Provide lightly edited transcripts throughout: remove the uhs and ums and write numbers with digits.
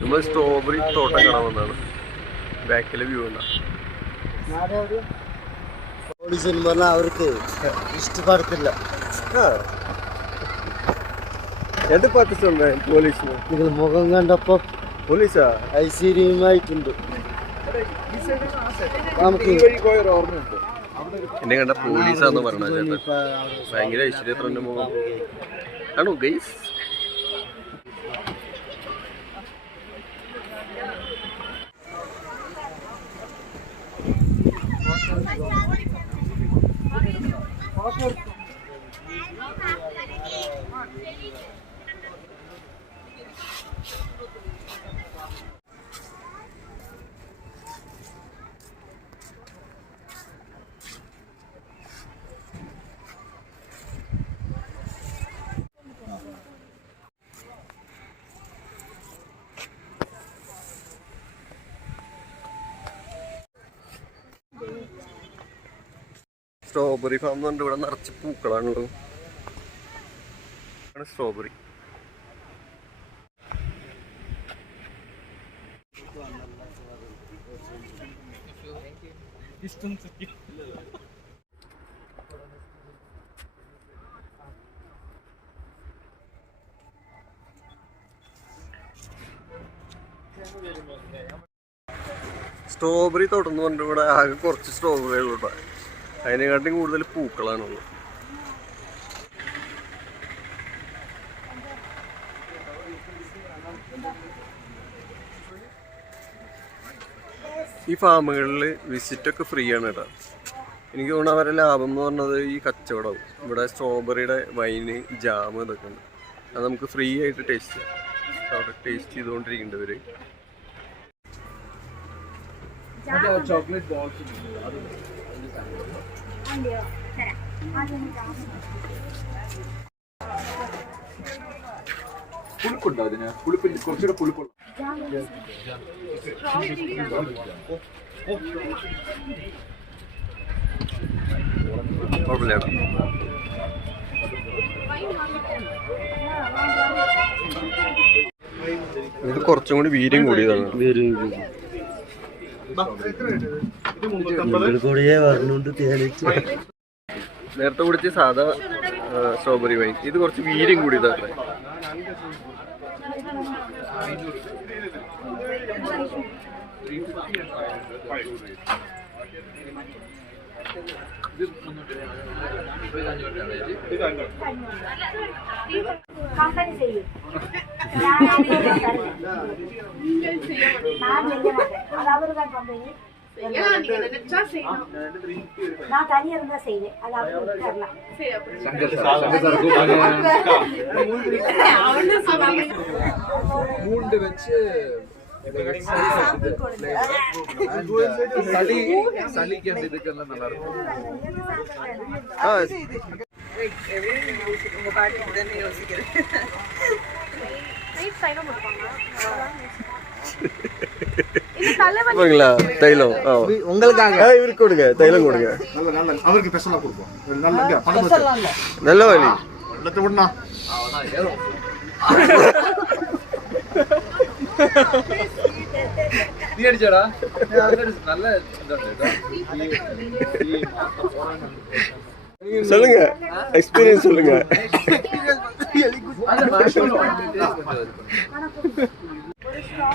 നമ്മൾ സ്ട്രോബെറി തോട്ടം കാണാൻ വന്നതാണ്. ബാക്കിലെ വ്യൂ ഉണ്ടാ പറഞ്ഞാൽ അവർക്ക് ഇഷ്ടപ്പെടത്തില്ല. എന്ത് പറ്റിച്ചുണ്ട് പോലീസിന്? നിങ്ങൾ മുഖം കണ്ടപ്പോ പോലീസാ ഐശ്വര്യമായിട്ടുണ്ട്. എന്നെ കണ്ട പോലീസാന്ന് പറഞ്ഞ ഭയങ്കര ഐശ്വര്യത്തിന്റെ മുഖം ആണോ ഗൈസ്? സ്ട്രോബെറി ഫാം എന്ന് പറഞ്ഞിട്ട് ഇവിടെ നിറച്ച് പൂക്കളാണുള്ളത്. സ്ട്രോബെറി സ്ട്രോബെറി തോട്ടം എന്ന് പറഞ്ഞിട്ട് ഇവിടെ ആകെ കുറച്ച് സ്ട്രോബെറി ഉള്ളൂ. അതിനെക്കാട്ടും കൂടുതൽ പൂക്കളാണുള്ളത്. ഈ ഫാമുകളിൽ വിസിറ്റൊക്കെ ഫ്രീ ആണ് കേട്ടോ. എനിക്ക് തോന്നുന്നു അവരുടെ ലാഭം എന്ന് പറഞ്ഞത് ഈ കച്ചവടമാവും. ഇവിടെ സ്ട്രോബെറിയുടെ വൈന്, ജാം ഇതൊക്കെ ഉണ്ട്. അത് നമുക്ക് ഫ്രീ ആയിട്ട് ടേസ്റ്റ് ചെയ്യാം. അവിടെ ടേസ്റ്റ് ചെയ്തുകൊണ്ടിരിക്കേണ്ടവർ. ചോക്ലേറ്റ് ബോൾസ് പുളിപ്പുണ്ടോ അതിന്? പുളിപ്പില്ല, കുറച്ചുകൂടെ പുളിപ്പുള്ളൂ. ഇത് കുറച്ചും കൂടി വീര്യം കൂടിയതാണ്. നേരത്തെ കുടിച്ച സാധാ സ്ട്രോബെറി വൈൻ, ഇത് കുറച്ച് വീര്യം കൂടിയതാണ്. കമ്പനി ചെയ്യും அது அவருதான் கம்பெனி. நான் தனியா இருந்தா செய்வேன். அது அவருக்கு தரலாம். மூண்டு வச்சு சளிக்கு அந்த இதுக்கெல்லாம் நல்லா இருக்கும். உங்க பாட்டி உடனே யோசிக்கிறேன். தைலம் உங்களுக்காக இவருக்கு கொடுங்க. தைலம் கொடுங்க. அவருக்கு ஸ்பெஷலா கொடுப்போம். நல்ல வலி விடனா நீ அடிச்சாடா? நல்ல சொல்லுங்க, எக்ஸ்பீரியன்ஸ் சொல்லுங்க.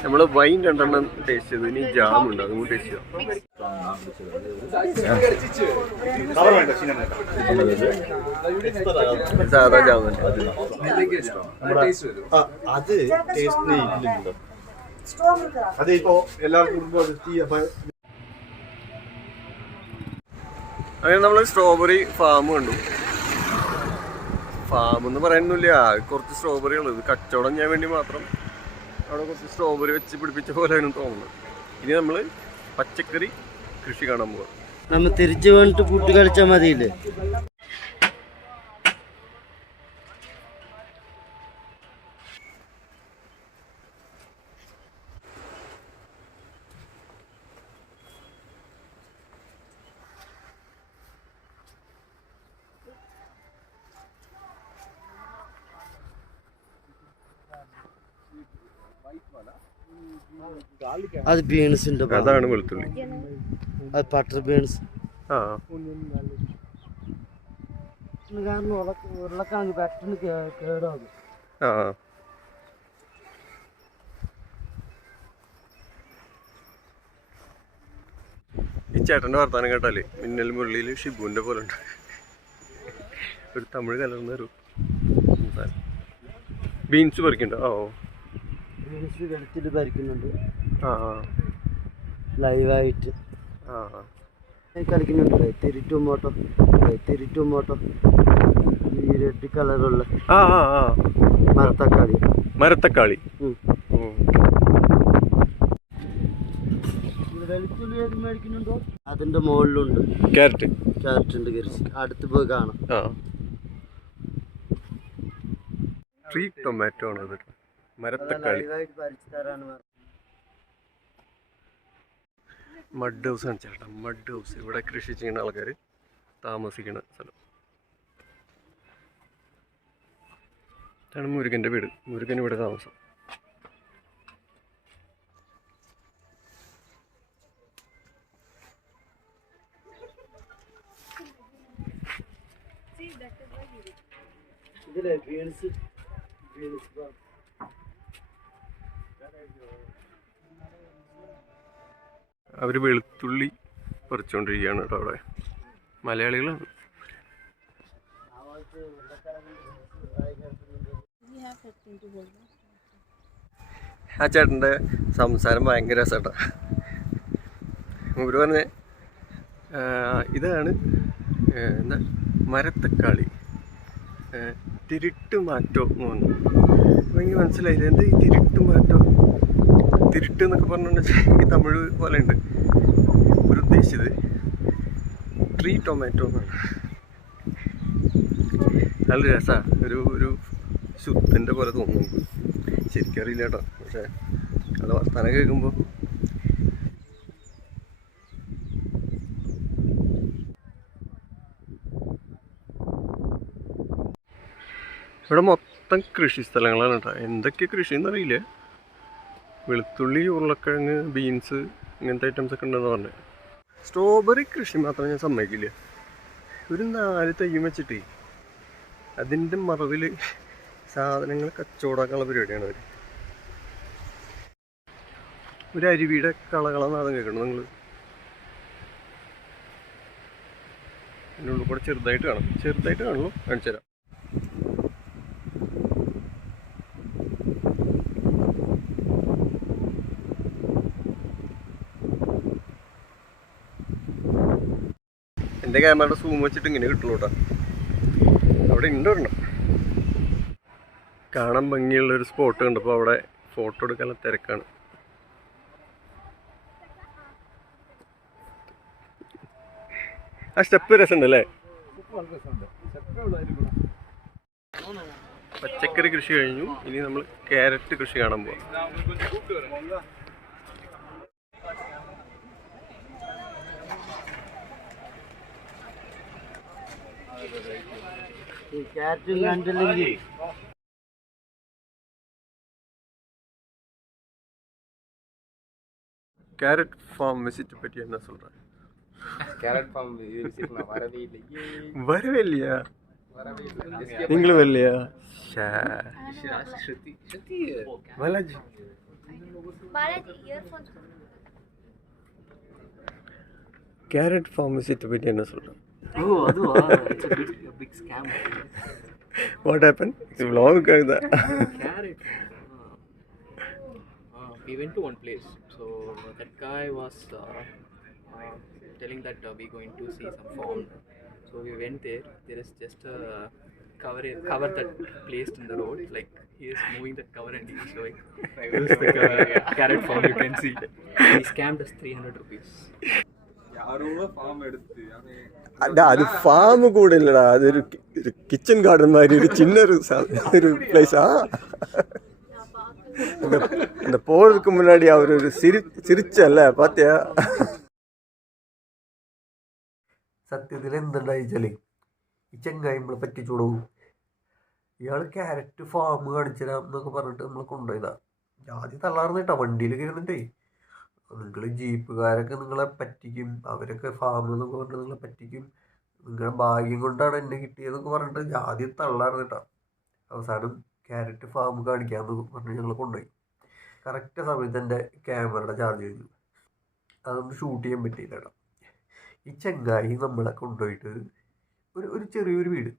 നമ്മള് വൈൻ രണ്ടെണ്ണം ടേസ്റ്റ് ചെയ്തു. ഇനി ജാം ഉണ്ട്, അതും കൂടി ടേസ്റ്റ് ചെയ്യാം. സാധാ ജാം തന്നെ. അത് ടേസ്റ്റിന് ഇല്ലല്ലോ. അത് ഇപ്പോ എല്ലാവർക്കും അങ്ങനെ നമ്മൾ സ്ട്രോബെറി ഫാം കണ്ടു. ഫാം എന്ന് പറയാനൊന്നുമില്ല, കുറച്ച് സ്ട്രോബെറികൾ ഇത് കച്ചവടം ചെയ്യാൻ വേണ്ടി മാത്രം അവിടെ കുറച്ച് സ്ട്രോബെറി വെച്ച് പിടിപ്പിച്ച പോലെയാണ് തോന്നുന്നത്. ഇനി നമ്മൾ പച്ചക്കറി കൃഷി കാണാൻ പോവാം. നമ്മ തിരിച്ചു വന്നിട്ട് പുട്ട് കളിച്ചാൽ മതിയില്ലേ? അത് ബീൻസിന്റെ അതാണ് വെളുത്തുള്ളി. അത് ബട്ടർ ബീൻസ്. ആ കാരണം ഉരുളക്കിഴങ്ങ് പെട്ടെന്ന് കേടാകും. ആ ഈ ചേട്ടൻ്റെ വർത്താനം കേട്ടാല് മിന്നൽ മുരളിയിൽ ഷിബുവിൻ്റെ പോലെ ഉണ്ട്. ഒരു തമിഴ് കലർന്നൊരു ബീൻസ് പറിക്കണ്ട. ഓ ബീൻസ് വെളുത്തിൽ പറിക്കുന്നുണ്ട് ആ ലൈവായിട്ട്. ആ കളിക്കുന്നുണ്ട് തിരി ടൊമാറ്റോ ഈ റെഡ് കളറുള്ള ആ ആ ആ മരത്തക്കാളി. മരത്തക്കാളി. വെളുത്തുള്ളി ഏത് മേടിക്കുന്നുണ്ടോ അതിന്റെ മുകളിലുണ്ട് ക്യാരറ്റിന്റെ കൃഷി. അടുത്ത് പോയി കാണാം. ആ ട്രീ ടൊമാറ്റോ ആണ് അത്. മരത്തക്കാളി. ലൈവായിട്ട് പറിച്ചു തരാണ്. മഡ് ഹൗസ് ആണ് ചേട്ടാ. മഡ് ഹൗസ് ഇവിടെ കൃഷി ചെയ്യുന്ന ആൾക്കാർ താമസിക്കുന്ന സ്ഥലം. ഇതാണ് മുരുകൻ്റെ വീട്. മുരുകൻ ഇവിടെ താമസം. ഇതിലെ ബീൻസ് അവർ വെളുത്തുള്ളി പറിച്ചുകൊണ്ടിരിക്കുകയാണ് കേട്ടോ. അവിടെ മലയാളികളാണ്. ആ ചേട്ടൻ്റെ സംസാരം ഭയങ്കര രസമാട്ടോ. ഇവർ പറഞ്ഞ ഇതാണ് എന്താ മരത്തക്കാളി തിരിട്ട് മാറ്റോ എന്ന് പറഞ്ഞു. അപ്പോൾ എനിക്ക് മനസ്സിലായില്ല എന്താ ഈ തിരിട്ട് മാറ്റോ. തിരിട്ട് എന്നൊക്കെ പറഞ്ഞിട്ടുണ്ടെങ്കിൽ ഈ തമിഴ് പോലെ ഉണ്ട്. ഉദ്ദേശിച്ചത് ട്രീ ടൊമാറ്റോ എന്നാണ്. നല്ല രസമാണ്. ഒരു ശുദ്ധൻ്റെ പോലെ തോന്നുന്നു. ശരിക്കറിയില്ല കേട്ടോ. പക്ഷേ അത് വർത്താനം കേൾക്കുമ്പോൾ ഇവിടെ മൊത്തം കൃഷി സ്ഥലങ്ങളാണ് കേട്ടോ. എന്തൊക്കെ കൃഷിയെന്ന് അറിയില്ല. വെളുത്തുള്ളി, ഉരുളക്കിഴങ്ങ്, ബീൻസ് ഇങ്ങനത്തെ ഐറ്റംസ് ഒക്കെ ഉണ്ടെന്ന് പറഞ്ഞു. സ്ട്രോബെറി കൃഷി മാത്രം ഞാൻ സമ്മതിക്കില്ല. ഒരു 4 തയ്യും വെച്ചിട്ട് അതിൻ്റെ മറവിൽ സാധനങ്ങൾ കച്ചവടമാക്കാനുള്ള പരിപാടിയാണ് അവർ. ഒരു അരുവിയുടെ കളകളനാദം കേൾക്കണം നിങ്ങൾ. അതിൻ്റെ ഉള്ളിൽ കൂടെ ചെറുതായിട്ട് കാണുള്ളൂ. കാണിച്ചു തരാം. എൻ്റെ ക്യാമറയുടെ സൂം വെച്ചിട്ട് ഇങ്ങനെ കിട്ടുള്ളൂ കേട്ടോ. അവിടെ ഉണ്ട് ഒരെണ്ണം. കാണാൻ ഭംഗിയുള്ളൊരു സ്പോട്ട് കണ്ടപ്പോൾ അവിടെ ഫോട്ടോ എടുക്കാനുള്ള തിരക്കാണ്. ആ സ്റ്റെപ്പ് രസമുണ്ടല്ലേ. പച്ചക്കറി കൃഷി കഴിഞ്ഞു. ഇനി നമ്മൾ ക്യാരറ്റ് കൃഷി കാണാൻ പോവാം. ക്യാരറ്റും കണ്ടില്ലെങ്കിൽ கேரட் ஃபார்ம் விசிட் பற்றி என்ன சொல்கிறேன்? கேரட் ஃபார்ம் விசிட் நான் வரவே இல்லையே. வரவே இல்லையா? வரவே இல்லை. நீங்களும் வரலையா? Shruti Balaji earphones carrot farm visit பற்றி என்ன சொல்கிறேன்? ஓ அதுவா? It's a big scam. What happened? இது vlog ஆகுதா? Carrot. We went to one place. So that guy was telling that we're going to see some farm. So we went there. There is just a cover that placed in the road. Like he is moving that cover and he is showing. This is the carrot farm you can see. He scammed us 300 rupees. അത് farm കൂടെ ഇല്ലടാ, അതൊരു kitchen garden മാതിരി ഒരു ചിന്ന ഒരു പ്ലേஸா. இந்த போறதுக்கு முன்னாடி அவர் ஒரு சிரிச்சல்ல பாத்தியா. സത്യത്തിൽ എന്തുണ്ടായിച്ചാല് ഈ ചങ്ങായി നമ്മളെ പറ്റിച്ചോടും. ഇയാൾ ക്യാരറ്റ് ഫാം കാണിച്ചുതരാം എന്നൊക്കെ പറഞ്ഞിട്ട് നമ്മളെ കൊണ്ടുപോയതാ. ആദ്യം തള്ളാർന്നിട്ടാ വണ്ടിയിലൊക്കെ ഇരുന്നിട്ടേ, നിങ്ങൾ ജീപ്പുകാരൊക്കെ നിങ്ങളെ പറ്റിക്കും, അവരൊക്കെ ഫാം എന്നൊക്കെ പറഞ്ഞിട്ട് നിങ്ങളെ പറ്റിക്കും, നിങ്ങളുടെ ഭാഗ്യം കൊണ്ടാണ് എന്നെ കിട്ടിയതെന്നൊക്കെ പറഞ്ഞിട്ട് ആദ്യം തള്ളാർന്നിട്ടാ. അവസാനം ക്യാരറ്റ് ഫാം കാണിക്കാമെന്ന് പറഞ്ഞ് ഞങ്ങൾ കൊണ്ടുപോയി. കറക്റ്റ് സമയത്ത് എൻ്റെ ക്യാമറയുടെ ചാർജ് കഴിഞ്ഞു, അതൊന്നും ഷൂട്ട് ചെയ്യാൻ പറ്റിയില്ല. ഈ ചങ്ങായി നമ്മളെ കൊണ്ടുപോയിട്ട് ഒരു ചെറിയൊരു വീട്,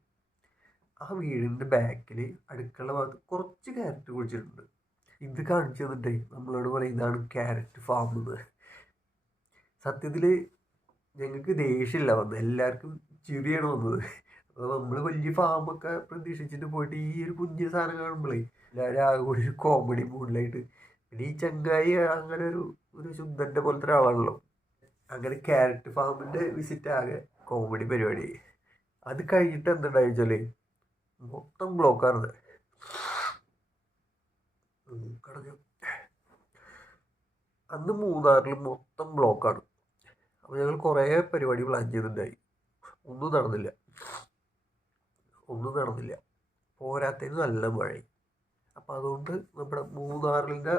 ആ വീടിൻ്റെ ബാക്കിൽ അടുക്കള ഭാഗത്ത് കുറച്ച് ക്യാരറ്റ് കുഴിച്ചിട്ടുണ്ട്. ഇത് കാണിച്ചു തന്നിട്ടേ നമ്മളോട് പറയും ഇതാണ് ക്യാരറ്റ് ഫാം എന്ന്. സത്യത്തിൽ ഞങ്ങൾക്ക് ദേഷ്യമില്ല വന്നത്, എല്ലാവർക്കും ചിരിയാണ് വന്നത്. അപ്പോൾ നമ്മൾ വലിയ ഫാമൊക്കെ പ്രതീക്ഷിച്ചിട്ട് പോയിട്ട് ഈ ഒരു കുഞ്ഞു സാധനം കാണുമ്പോഴേ എല്ലാവരും ആകെ കൂടി ഒരു കോമഡി മൂഡിലായിട്ട്. പിന്നെ ഈ ചങ്ങായി അങ്ങനെ ഒരു ശുദ്ധൻ്റെ പോലത്തെ ഒരാളാണല്ലോ. അങ്ങനെ ക്യാരറ്റ് ഫാമിൻ്റെ വിസിറ്റ് ആകെ കോമഡി പരിപാടി. അത് കഴിഞ്ഞിട്ട് എന്തുണ്ടായി വെച്ചാൽ മൊത്തം ബ്ലോക്കാണ്. അന്ന് മൂന്നാറിൽ മൊത്തം ബ്ലോക്കാണ്. അപ്പോൾ ഞങ്ങൾ കുറേ പരിപാടി പ്ലാൻ ചെയ്തിട്ടുണ്ടായി, ഒന്നും നടന്നില്ല. പോരാത്തതിന് നല്ല മഴയും. അപ്പോൾ അതുകൊണ്ട് നമ്മുടെ മൂന്നാറിൻ്റെ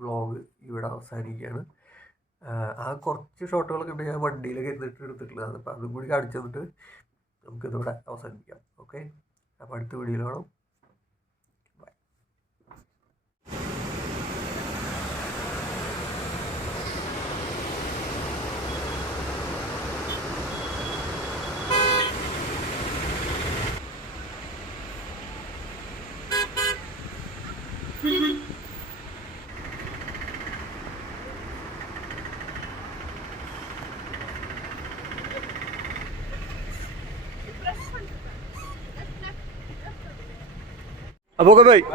വ്ളോഗ് ഇവിടെ അവസാനിക്കുകയാണ്. ആ കുറച്ച് ഷോട്ടുകളൊക്കെ ഉണ്ട് ഞാൻ വണ്ടിയിലൊക്കെ എടുത്തിട്ടുള്ളത്. അപ്പോൾ അതും കൂടി കാണിച്ചു തന്നിട്ട് നമുക്കിതിവിടെ അവസാനിപ്പിക്കാം. ഓക്കെ, അപ്പോൾ അടുത്ത വീഡിയോയിൽ കാണാം. അപ്പോൾ ബൈ.